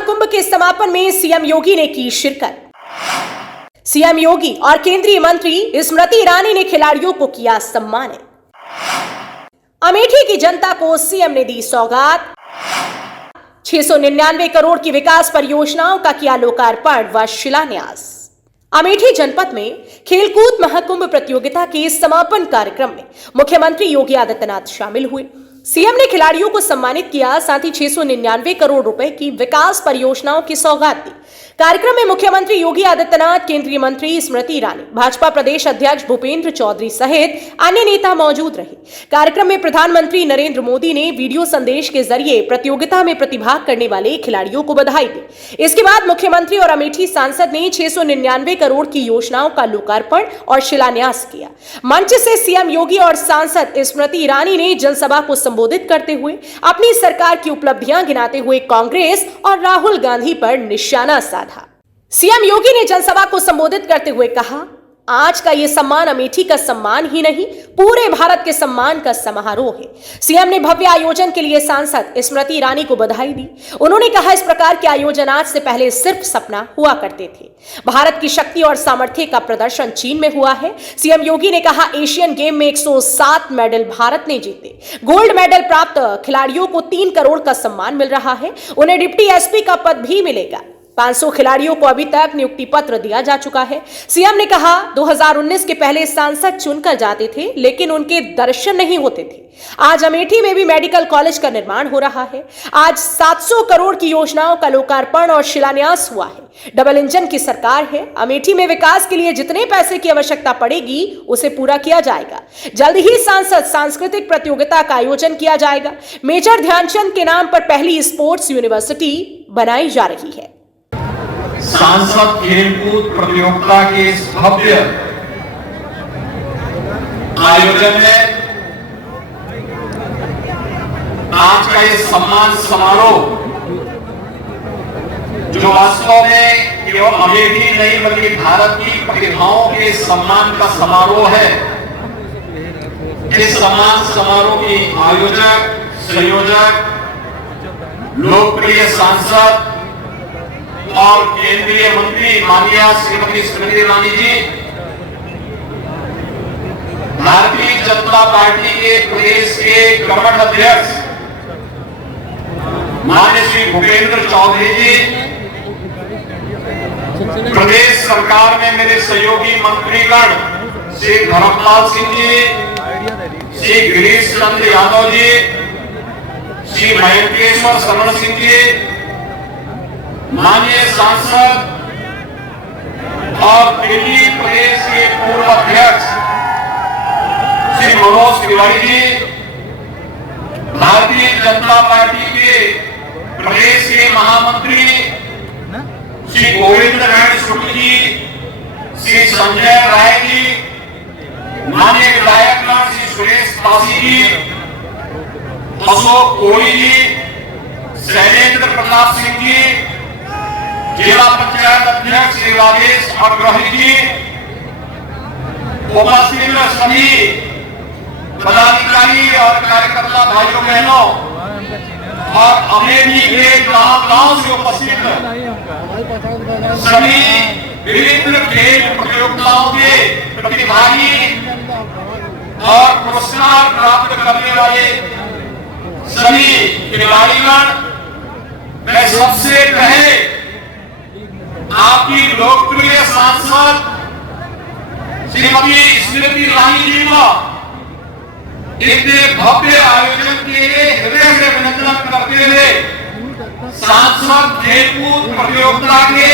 महाकुंभ के समापन में सीएम योगी ने की शिरकत। सीएम योगी और केंद्रीय मंत्री स्मृति ईरानी ने खिलाड़ियों को किया सम्मानित। अमेठी की जनता को सीएम ने दी सौगात। 699 करोड़ की विकास परियोजनाओं का किया लोकार्पण व शिलान्यास। अमेठी जनपद में खेलकूद महाकुंभ प्रतियोगिता के समापन कार्यक्रम में मुख्यमंत्री योगी आदित्यनाथ शामिल हुए। सीएम ने खिलाड़ियों को सम्मानित किया, साथ ही 699 करोड़ रुपए की विकास परियोजनाओं की सौगात दी। कार्यक्रम में मुख्यमंत्री योगी आदित्यनाथ, केंद्रीय मंत्री स्मृति ईरानी, भाजपा प्रदेश अध्यक्ष भूपेंद्र चौधरी सहित अन्य नेता मौजूद रहे। कार्यक्रम में प्रधानमंत्री नरेंद्र मोदी ने वीडियो संदेश के जरिए प्रतियोगिता में प्रतिभाग करने वाले खिलाड़ियों को बधाई दी। इसके बाद मुख्यमंत्री और अमेठी सांसद ने 699 करोड़ की योजनाओं का लोकार्पण और शिलान्यास किया। मंच से सीएम योगी और सांसद स्मृति ईरानी ने जनसभा को संबोधित करते हुए अपनी सरकार की उपलब्धियां गिनाते हुए कांग्रेस और राहुल गांधी पर निशाना साधा। सीएम योगी ने जनसभा को संबोधित करते हुए कहा, आज का यह सम्मान अमेठी का सम्मान ही नहीं, पूरे भारत के सम्मान का समारोह है। सीएम ने भव्य आयोजन के लिए सांसद स्मृति ईरानी को बधाई दी। उन्होंने कहा, इस प्रकार के आयोजन आज से पहले सिर्फ सपना हुआ करते थे। भारत की शक्ति और सामर्थ्य का प्रदर्शन चीन में हुआ है। सीएम योगी ने कहा, एशियन गेम में 107 मेडल भारत ने जीते। गोल्ड मेडल प्राप्त खिलाड़ियों को 3 करोड़ का सम्मान मिल रहा है। उन्हें डिप्टी एसपी का पद भी मिलेगा। 500 खिलाड़ियों को अभी तक नियुक्ति पत्र दिया जा चुका है। सीएम ने कहा, 2019 के पहले सांसद चुनकर जाते थे, लेकिन उनके दर्शन नहीं होते थे। आज अमेठी में भी मेडिकल कॉलेज का निर्माण हो रहा है। आज 700 करोड़ की योजनाओं का लोकार्पण और शिलान्यास हुआ है। डबल इंजन की सरकार है। अमेठी में विकास के लिए जितने पैसे की आवश्यकता पड़ेगी उसे पूरा किया जाएगा। जल्द ही सांसद सांस्कृतिक प्रतियोगिता का आयोजन किया जाएगा। मेजर ध्यानचंद के नाम पर पहली स्पोर्ट्स यूनिवर्सिटी बनाई जा रही है। सांसद खेलकूद प्रतियोगिता के इस भव्य आयोजन में आज का ये सम्मान समारोह, जो वास्तव में केवल अमेठी नहीं बल्कि भारत की प्रतिभाओं के सम्मान का समारोह है। इस सम्मान समारोह की आयोजक, संयोजक, लोकप्रिय सांसद और केंद्रीय मंत्री माननीय श्रीमती स्मृति ईरानी जी, भारतीय जनता पार्टी के प्रदेश के कमर अध्यक्ष माननीय श्री भूपेंद्र चौधरी जी, प्रदेश सरकार में मेरे सहयोगी मंत्रीगण श्री धर्मपाल सिंह जी, श्री गिरीश चंद्र यादव जी, श्री महेंद्रेश्वर शरण सिंह जी, माननीय सांसद और दिल्ली प्रदेश के पूर्व अध्यक्ष श्री मनोज तिवारी जी, भारतीय जनता पार्टी के प्रदेश के महामंत्री श्री गोविंद नारायण शुक्ल जी, श्री संजय राय जी, माननीय विधायकगण श्री सुरेश पासी जी, अशोक कोड़ी जी, शैलेंद्र प्रताप सिंह जी, जिला पंचायत अध्यक्ष श्री राजेश अग्रही जी, उपस्थित सभी पदाधिकारी और कार्यकर्ता भाइयों बहनों और अमेठी के गांव से उपस्थित सभी विभिन्न खेल प्रतियोगिताओं के प्रतिभागी और पुरस्कार प्राप्त करने वाले सभी खिलाड़ीगण, मैं सबसे पहले आपकी लोकप्रिय सांसद श्रीमती स्मृति ईरानी जी को इतने भव्य आयोजन के लिए हृदय से अभिनंदन करते हुए सांसद खेलकूद प्रतियोगिता के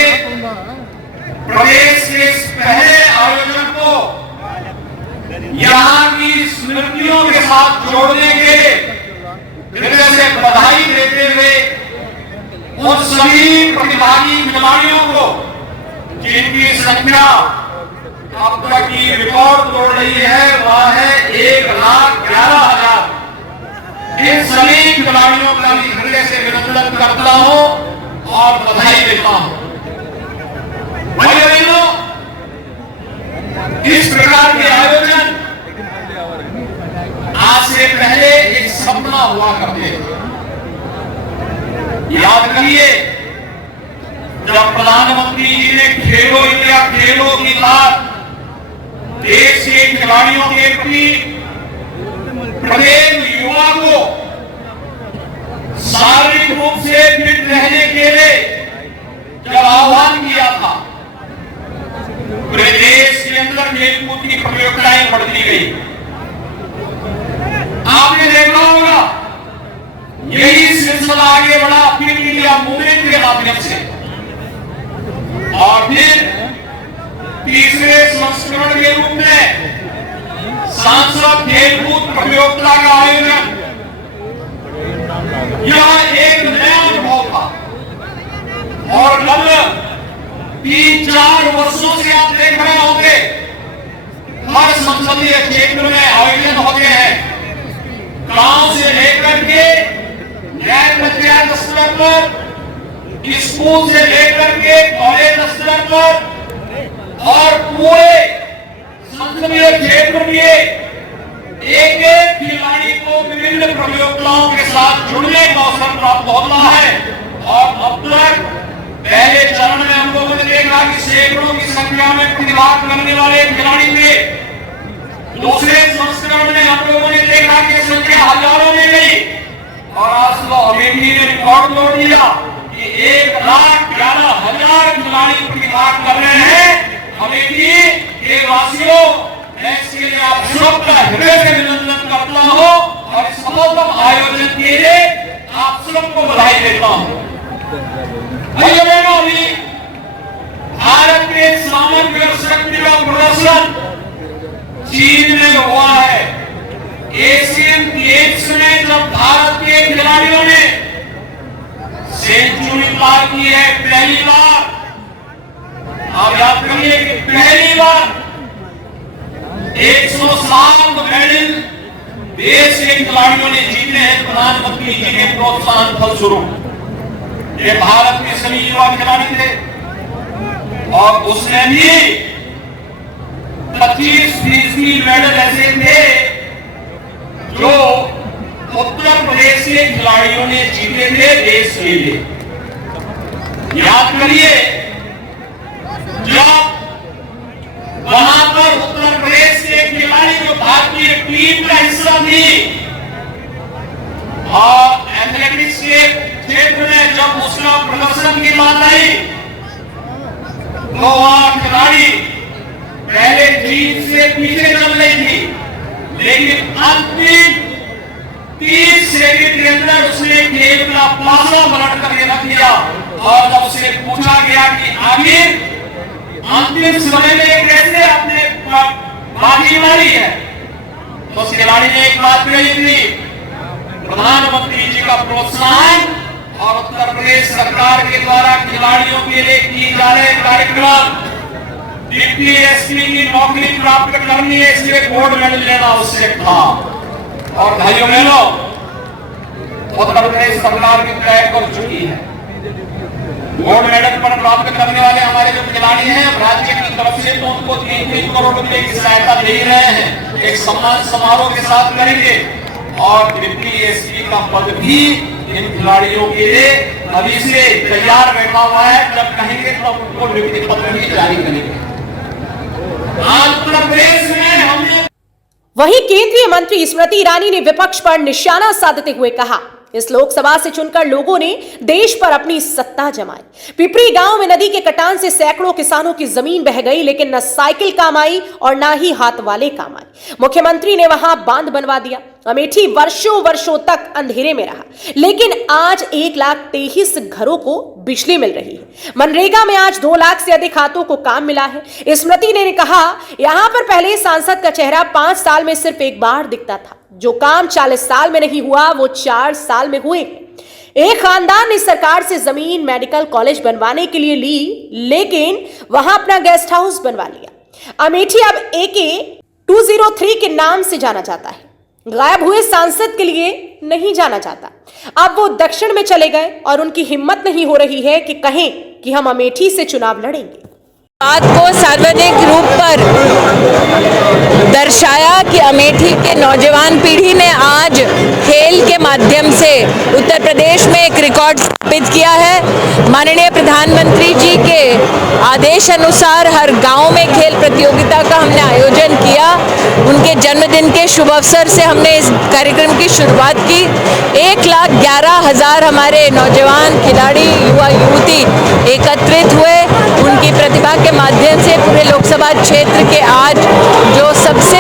प्रदेश के इस पहले आयोजन को यहाँ की स्मृतियों के साथ जोड़ने के हृदय से बधाई देते हुए उन सभी प्रतिभागी खिलाड़ियों को, जिनकी संख्या अब तक की रिकॉर्ड तोड़ रही है, वह है 1,11,000। इन सभी खिलाड़ियों का भी हृदय से अभिनंदन करता हूं और बधाई देता हूं। भाई बहनों, इस प्रकार के आयोजन आज से पहले एक सपना हुआ करते थे। याद करिए, जब प्रधानमंत्री जी ने खेलो इंडिया खेलो की बात देश के खिलाड़ियों के प्रति प्रत्येक युवा को शारीरिक रूप से फिट रहने के लिए जब आह्वान किया था, पूरे देश के अंदर खेलकूद की प्रतियोगिताएं बढ़ती गई। आपने देखा होगा यही सिलसिला आगे बढ़ा फिट इंडिया मूवमेंट के माध्यम से, और फिर तीसरे संस्करण के रूप में सांसद खेलकूद प्रतियोगिता का आयोजन। यह एक नया अनुभव था और लगभग 3-4 वर्षों से आप देख रहे होंगे हर संसदीय क्षेत्र में आयोजन होते हैं। गांव से लेकर के न्याय पंचायत स्तर पर, स्कूल से लेकर के कॉलेज स्तर पर और पूरे संसदीय क्षेत्र के एक एक खिलाड़ी को विभिन्न प्रतियोगिताओं के साथ जुड़ने का अवसर प्राप्त होता है। और अब तक पहले चरण में हम लोगों ने देखा कि सैकड़ों की संख्या में प्रतिभाग करने वाले खिलाड़ी थे। दूसरे संस्करण में हम लोगों ने देखा कि संख्या हजारों में गई, और आज तो अमेठी ने रिकॉर्ड तोड़ दिया कि 1,11,000 खिलाड़ी प्रतिभाग कर रहे हैं। अमेठी के वासियों, मैं इसके लिए आप सबका हृदय से अभिनंदन करता हूं और इस सफलतम आयोजन के लिए आप सबको बधाई देता हूं। भाइयों बहनों, अभी भारत के सामर्थ्य और शक्ति का प्रदर्शन चीन में हुआ है। एशियन गेम्स में जब भारत के खिलाड़ियों ने सेंचुरी पार की है पहली बार, आप याद करिए कि पहली बार 107 मेडल देश के खिलाड़ियों ने जीते हैं प्रधानमंत्री जी के प्रोत्साहन फलस्वरूप। ये भारत के सभी युवा खिलाड़ी थे और उसमें भी 25% मेडल ऐसे थे जो उत्तर प्रदेश के खिलाड़ियों ने जीते थे देश के लिए। याद करिए, जब वहां पर उत्तर प्रदेश के खिलाड़ी जो भारतीय टीम का हिस्सा थी और एथलेटिक्स के क्षेत्र में जब उसका प्रदर्शन की बात आई तो वहां खिलाड़ी पहले चीन से पीछे चल रही थी, लेकिन अंतिम 30 सेकंड के अंदर उसने खेल का पासा पलट करके रख दिया। और जब उससे पूछा गया कि आखिर अंतिम समय में कैसे अपने बाजी मारी है, तो उस खिलाड़ी ने एक बात कही थी, प्रधानमंत्री जी का प्रोत्साहन और उत्तर प्रदेश सरकार के द्वारा खिलाड़ियों के लिए किए जा रहे कार्यक्रम, DPSP की नौकरी प्राप्त करनी है, इसलिए गोल्ड मेडल लेना आवश्यक था। और भाइयों बहनों, उत्तर प्रदेश सरकार भी तय कर चुकी है। गोल्ड मेडल पर प्राप्त करने वाले हमारे जो खिलाड़ी हैं, राज्य की तरफ से तो उनको 3 करोड़ रुपए की सहायता दे रहे हैं। एक सम्मान समारोह के साथ करेंगे और DPSP का पद भी इन खिलाड़ियों के लिए अभी से तैयार बैठा हुआ है। जब कहेंगे तो उनको नियुक्ति पत्र भी जारी करेंगे। उत्तर प्रदेश में हमने वहीं केंद्रीय मंत्री स्मृति ईरानी ने विपक्ष पर निशाना साधते हुए कहा, इस लोकसभा से चुनकर लोगों ने देश पर अपनी सत्ता जमाई। पिपरी गांव में नदी के कटान से सैकड़ों किसानों की जमीन बह गई, लेकिन न साइकिल काम आई और ना ही हाथ वाले काम आई। मुख्यमंत्री ने वहां बांध बनवा दिया। अमेठी वर्षों वर्षों तक अंधेरे में रहा, लेकिन आज 1,23,000 घरों को बिजली मिल रही है। मनरेगा में आज 2 लाख से अधिक हाथों को काम मिला है। स्मृति ने कहा, यहां पर पहले सांसद का चेहरा 5 साल में सिर्फ एक बार दिखता था। जो काम 40 साल में नहीं हुआ वो 4 साल में हुए। एक खानदान ने सरकार से जमीन मेडिकल कॉलेज बनवाने के लिए ली, लेकिन वहां अपना गेस्ट हाउस बनवा लिया। अमेठी अब AK 203 के नाम से जाना जाता है। गायब हुए सांसद के लिए नहीं जाना जाता। अब वो दक्षिण में चले गए और उनकी हिम्मत नहीं हो रही है कि कहें कि हम अमेठी से चुनाव लड़ेंगे। बात को सार्वजनिक रूप पर दर्शाया कि अमेठी के नौजवान पीढ़ी ने आज खेल के माध्यम से उत्तर प्रदेश में एक रिकॉर्ड स्थापित किया है। माननीय प्रधानमंत्री जी के आदेश अनुसार हर गांव में खेल प्रतियोगिता का हमने आयोजन किया। उनके जन्मदिन के शुभ अवसर से हमने इस कार्यक्रम की शुरुआत की। 1,11,000 हमारे नौजवान खिलाड़ी, युवा युवती एकत्रित हुए। उनकी प्रतिभा के माध्यम से पूरे लोकसभा क्षेत्र के आज जो सबसे